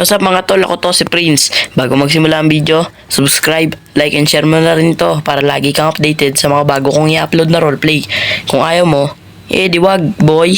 What's up mga tol, ako to si Prince. Bago magsimula ang video, subscribe, like and share mo na rin ito para lagi kang updated sa mga bago kong i-upload na roleplay. Kung ayaw mo, di wag, boy.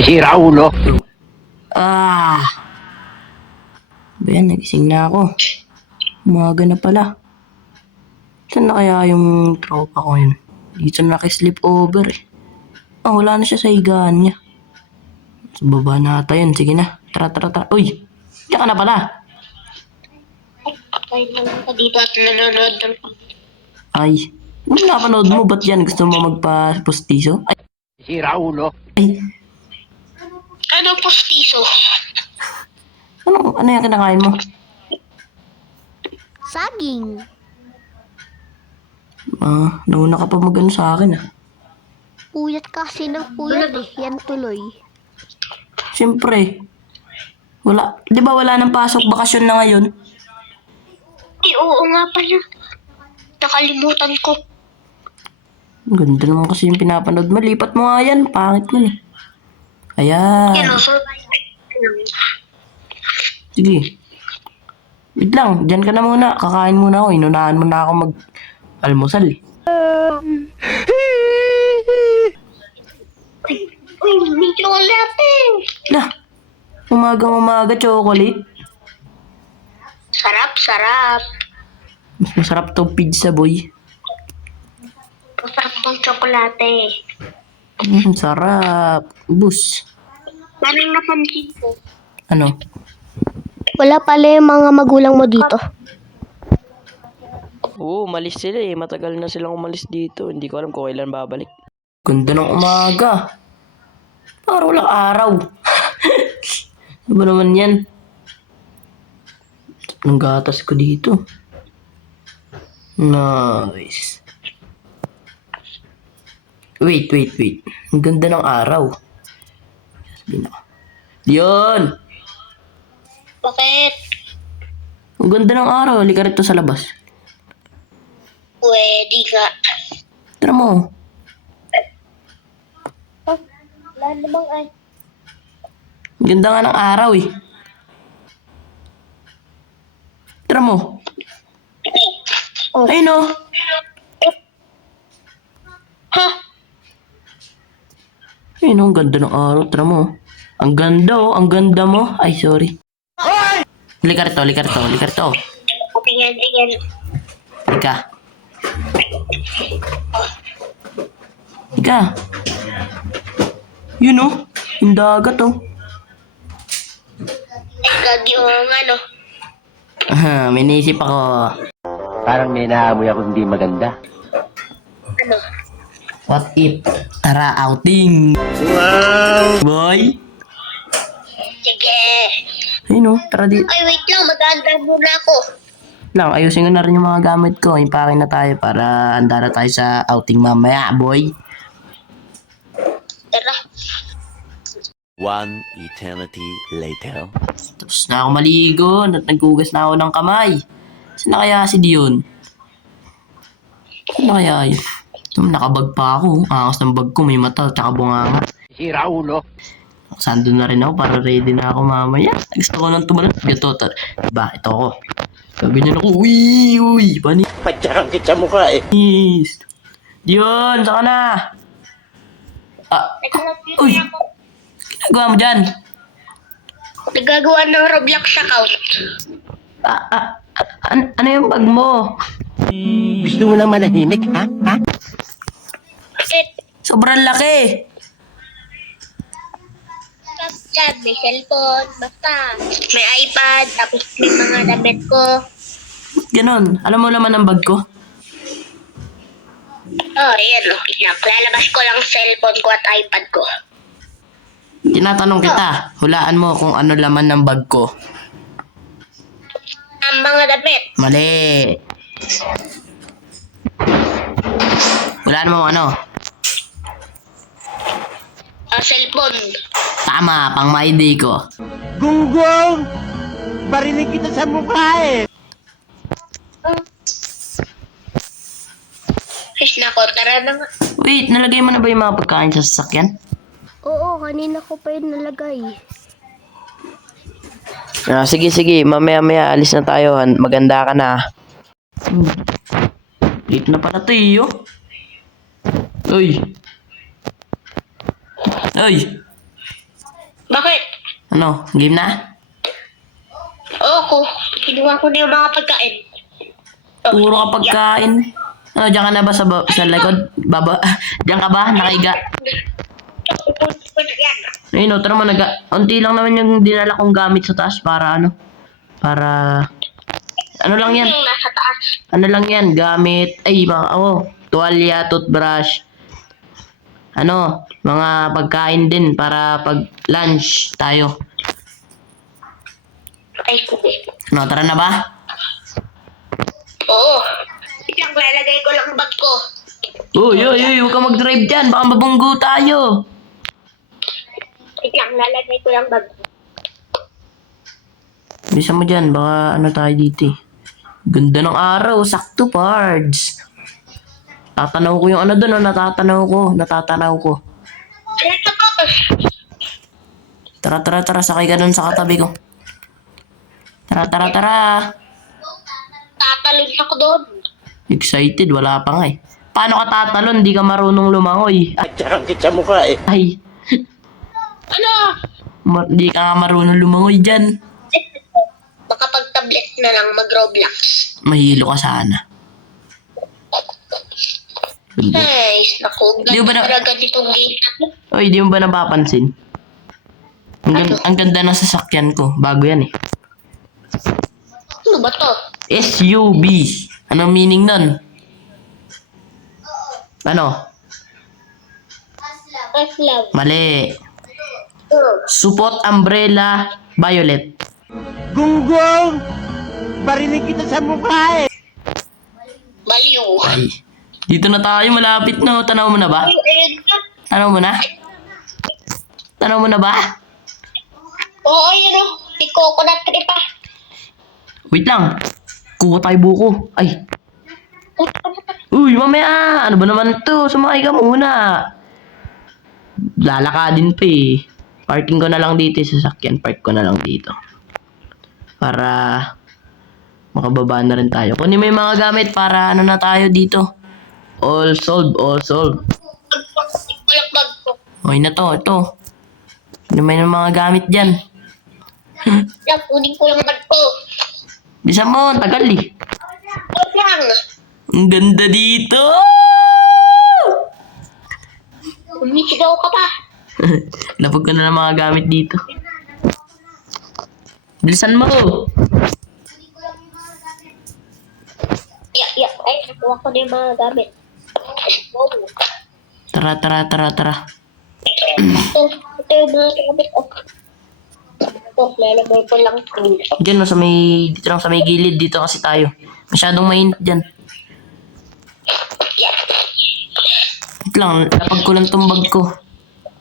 Sira ulo. Bayan, nagising na ako. Umaga na pala. Saan na kaya yung tropa ko yun? Dito na nakisleep over eh. Wala na siya sa higaan niya. Sa baba na ata yun. Sige na. Tara. Uy! Diyan ka na pala. Ay, naman ka dito at nanonood ng Ay. Ano napanood mo? Ba't yan? Gusto mo magpa-postiso? Sira ulo. Ay. ano postiso? Ano yung kinakain mo? Saging. Nauna ka pa mag-ano sa akin ah. Puyat kasi ng puyat eh. Yan tuloy. Siyempre. Wala. Di ba wala nang pasok? Bakasyon na ngayon. Oo nga pala. Nakalimutan ko. Ang ganda naman kasi yung pinapanood mo. Lipat mo nga yan. Pangit mo eh. Ayan. Yan o, survive. Sige. Wait lang. Diyan ka na muna. Kakain muna ako. Inunahan mo na ako mag-almusal eh. Uy, may chocolate. Lah. Umaga chocolate. Sarap. Mas masarap to pizza boy. Masarap ng tsokolate. Sarap. Bus. Parang napansin ko. Ano? Wala pala yung mga magulang mo dito. Oo, umalis sila eh. Matagal na silang umalis dito. Hindi ko alam kung kailan babalik. Ganda ng umaga. Parang walang araw. Ano ba naman yan? Ang gatas ko dito. Nice. Wait. Ang ganda ng araw. Sabihin ako. Diyon! Bakit? Ang ganda ng araw. Halika rito sa labas. Pwede nga. Tara mo. Wala namang ay. Ang ganda nga ng araw eh. Tara mo. Oh. Ayun o. Ha? Ayun o, ang ganda ng araw. Tara mo. Ang ganda oh. Ang ganda mo. Ay, sorry. Halika rito. Tingnan. Halika. Yun o. Yung dagat o. Gagi o nga no. May naisip ako. Parang may naamoy ako hindi maganda. Ano? What if? Tara, outing. Wow! Boy? Sige. Ayun o, tara di. Ay, wait lang. Mag-aandar muna ako. Lang, ayusin ko na rin yung mga gamit ko. Impake na tayo para handa na tayo sa outing mamaya, boy. Tara. One eternity later. Tapos na ako maligo at naghugas na ako ng kamay. Saan na kaya si Dion? Saan na kaya yun? Nakabag pa ako. Angas ng bag ko, may mata, tsaka bunganga. Sira ulo. Sando na rin ako para ready na ako mamaya. Gusto ko nang tumalon. Gato, diba? Ito ako. Sabi niya ako, uy, panis. Patsarang kita mukha eh. Dion, saka na. Uy, ginagawa mo dyan? Nagagawa ng Roblox account. Ano yung bag mo? Gusto mo lang manahimik, ha? Bakit? Sobrang laki. Dyan, may cellphone, basta. May iPad, tapos may mga damit ko. Ganon. Alam mo naman ang bag ko? Oh, yan o. Lalabas ko lang cellphone ko at iPad ko. Tinatanong kita. Hulaan mo kung ano laman ng bag ko. Ang mga damit. Mali. Hulaan mo ano? Cellphone. Tama, pang my day ko. Gunggong! Barinig kita sa mukha eh. Fish na ko, tara na nga. Wait, nalagay mo na ba yung mga pagkain sa sasakyan? Oo, kanina ko pa yun nalagay. Sige, sige. Mamaya-maya alis na tayo. Maganda ka na. Late na pala tayo. Uy. Uy. Bakit? Ano? Game na? Oo ko. Kinuha ko na yung mga pagkain. Puro ka pagkain. Ano, diyan ka na ba sa likod? Diyan ka ba? Nakaiga? Pupunta ko na yan. Ayun, no, tara mo, unti lang naman yung dinala kong gamit sa taas para ano? Para... Ano lang yan? Yung nasa taas. Ano lang yan? Gamit... Ay, tuwalya, toothbrush. Ano? Mga pagkain din para pag lunch tayo. Ay, sige. Ano, tara na ba? Oo. Isang lalagay ko lang bag ko. Uy, huwag ka mag-drive dyan. Baka mabunggo tayo. Isang lalagay ko lang bag ko. Bisa mo dyan, baka ano tayo dito eh. Ganda ng araw, sakto pards. Tatanaw ko yung ano doon, natatanaw ko. Ano ito po? Tara, sakay ka doon sa katabi ko. Tara. Tatalon ako doon. Excited, wala pa nga eh. Paano ka tatalon? Di ka marunong lumangoy. Tsarang kita mukha eh. Ay, Ano? di ka nga marunong lumangoy dyan. Baka pag tablet na lang mag-Roblox. Mahilo ka sana. Nice. Naku, Di ba na- talaga ditong game na to. Oy, di mo ba napapansin? Ang ganda ng sasakyan ko. Bago yan eh. Ano ba to? SUV. Anong meaning nun? Ano? First love. Mali. Supot umbrella violet. Gunggong! Barinig kita sa mukha eh. Baliw. Ay. Dito na tayo, malapit na. Tanaw mo na ba? Ayun na. Tanaw mo na? Tanaw mo na ba? Oo, yun o. Si Coconut Tree pa. Wait lang. Kuha tayo buko. Ay. Uy, mamaya. Ano ba naman to? Sumakay ka muna. Lalakadin pa eh. Parking ko na lang dito sa sasakyan. Park ko na lang dito. Para makababa na rin tayo. Kunin mo yung mga gamit para ano na tayo dito. All solved. Walang bag ko. Okay na to, ito. Ano may ng mga gamit dyan? Yan, kunin ko yung bag ko. Bisa mo, tagal eh. Wait lang. Ang ganda dito! Umisigaw ka pa. Lapag ko na ng mga gamit dito. Bilisan mo! Yeah. Ay, nakuha ko na yung mga gamit. Oh. Tara. Ito yung mga gamit ko. Ito, lalagay ko lang dito. Diyan no, dito lang sa may gilid. Dito kasi tayo. Masyadong mainit dyan. Yeah. Wait lang, lapag ko lang tong bag ko.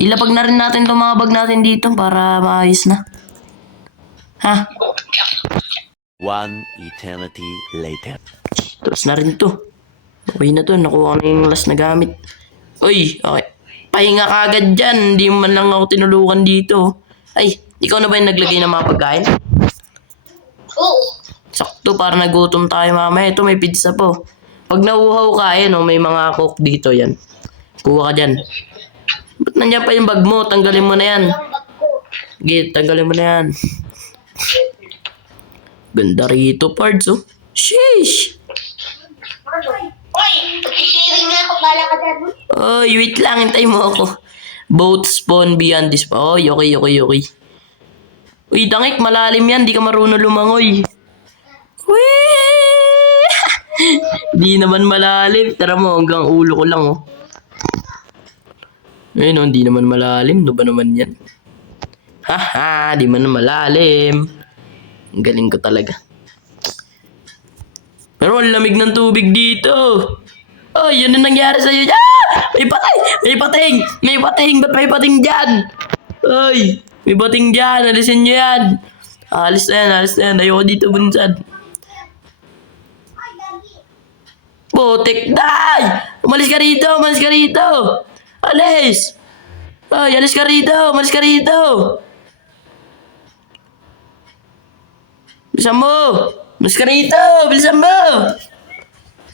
Ilapag na rin natin tong mga bag natin dito para maayos na. Ha? One eternity later. Tapos na rin to. Okay na to, nakuha ko na yung last na gamit. Uy, okay. Pahinga ka agad dyan. Hindi man lang ako tinulukan dito. Ay, ikaw na ba yung naglagay ng mga pagkain? Oo. Sakto, para nagutom tayo mamaya. Ito, may pizza po. Pag nauuhaw ka, may mga coke dito yan. Kuha ka dyan. Ba't nandiyan pa yung bag mo? Tanggalin mo na yan. Sige, tanggalin mo na yan. Ganda rito, pards, oh. Sheesh! Uy, magsisharing na ako. Bala ka dyan. Oy, wait lang. Hintay mo ako. Boat spawn beyond this pa. Oy, okay. Uy, dangik. Malalim yan. Di ka marunong lumangoy. Wee! Di naman malalim. Tara mo, hanggang ulo ko lang, oh. Ayun, oh, di naman malalim. Ano ba naman yan? Haha, di man malalim. Ang galing ko talaga. Pero ang lamig ng tubig dito. Oh, yan ang nangyari sa'yo. Ah! May patay! May pating! Ba't may pating dyan? Ay! May pating dyan! Alisin nyo yan! Alis na yan! Ayoko dito, bunsad. Putik! Day! Umalis ka rito! Alis! Ay, alis ka rito! Bilisan mo! Mas ka rito! Bilisan mo!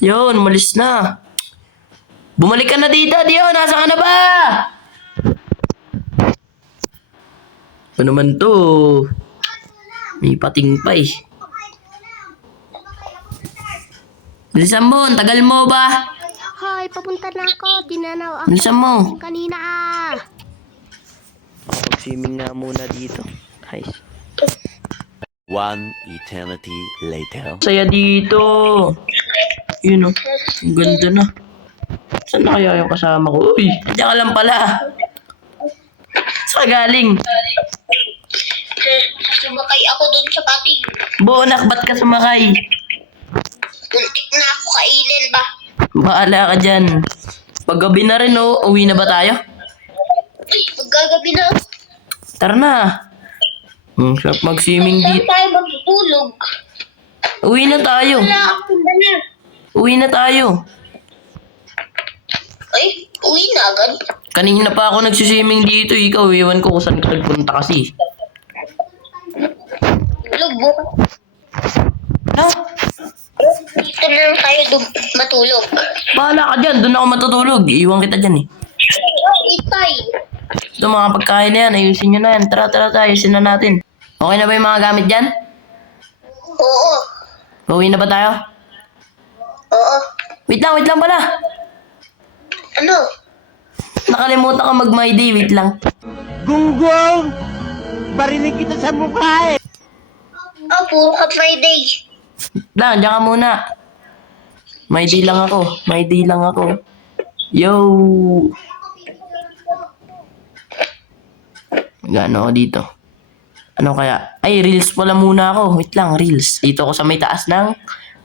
Yun, umalis na. Bumalik ka na dito, Dio! Nasa ka na ba? Ano naman to? May pating pa eh. Bilisan mo, ang tagal mo ba? Hoy, papunta na ako. Dinanaw ako Bilisan mo. kanina Mag-swimming nga muna dito. Guys. One eternity later. Saya dito. Yun oh. Ang ganda na. Saan na kaya yung kasama ko? Uy, diyan ka lang pala. Saan ka galing? Sumakay ako dun sa pating. Bonak, ba't ka sumakay? Muntik na ako kainin ba? Bahala ka dyan. Paggabi na rin oh. Uwi na ba tayo? Uy, maggagabi na. Tara na. Sarap mag-swimming Saan dito. tayo magtutulog? Uwi na tayo. Wala akong dala. Uwi na tayo. Ay, uwi na agad. Kanina pa ako nagsiswimming dito. Ikaw, iwan ko kung saan ka nagpunta kasi. Lubok. Ha? Dito na lang tayo matulog. Bahala ka dyan. Doon ako matutulog. Iiwan kita dyan eh. Ay, itay. Ito mga pagkain na yan. Ayusin nyo na yan. Tara, tara, tara. Ayusin na natin. Okay na ba yung mga gamit dyan? Oo. Uwi na ba tayo? Oo. Wait lang pala. Ano? Nakalimutan ka mag-my day. Wait lang. Gunggong! Barinig kita sa mukha eh! Oh, puro ka Friday. Lang, diyan ka muna. My day lang ako. My day lang ako. Yo! Gano ako dito? Ano kaya? Ay, reels pala muna ako. Wait lang, reels. Dito ako sa may taas ng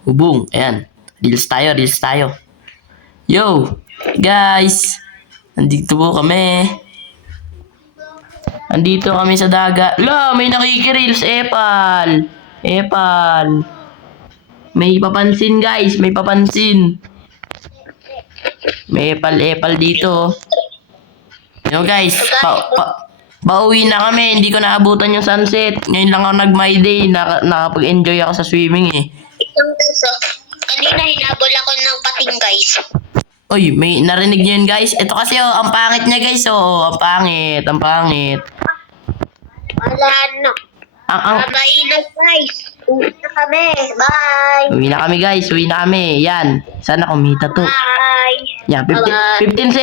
hubong. Ayan. Reels tayo. Yo! Guys! Nandito po kami. Andito kami sa dagat. La, may nakikireels. Epal. May papansin guys. May epal dito. Yo guys. Pauwi na kami. Hindi ko naabutan yung sunset. Ngayon lang ako nag-my day. Nakapag-enjoy ako sa swimming eh. Isang peso. Kanina hinabol ako ng pating, guys. Uy, may narinig niyo yun guys? Ito kasi oh, ang pangit niya guys oh. Ang pangit. Wala na. Bye na, guys. Uwi na kami. Bye. Uwi na kami. Yan. Sana kumita to. Bye. Yan, 15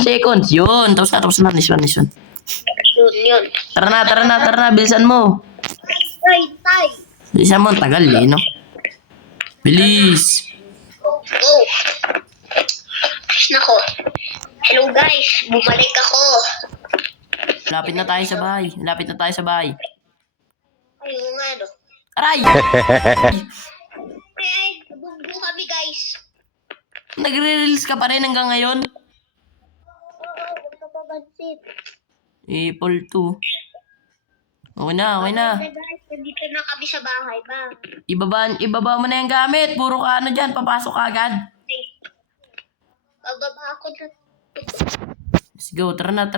seconds. Yun, tapos na. This one. Yun. Tara na. Bilisan mo. Tay. Bilisan mo, ang tagal eh, no? Bilis. Go. Nako. Hello, guys. Bumalik ako. Lapit na tayo sa bahay. Ayun nga, no. Aray! Ay, nabunggo kami, guys. Nagre-release ka pa rin hanggang ngayon? Oo, huwag ka pabansin. Apple 2. Okay na. Guys, nandito na kami sa bahay, ba? Ibaba mo na yung gamit. Puro ka ano dyan, papasok ka agad. Hey. Bababa ako na. Let's go, tara na.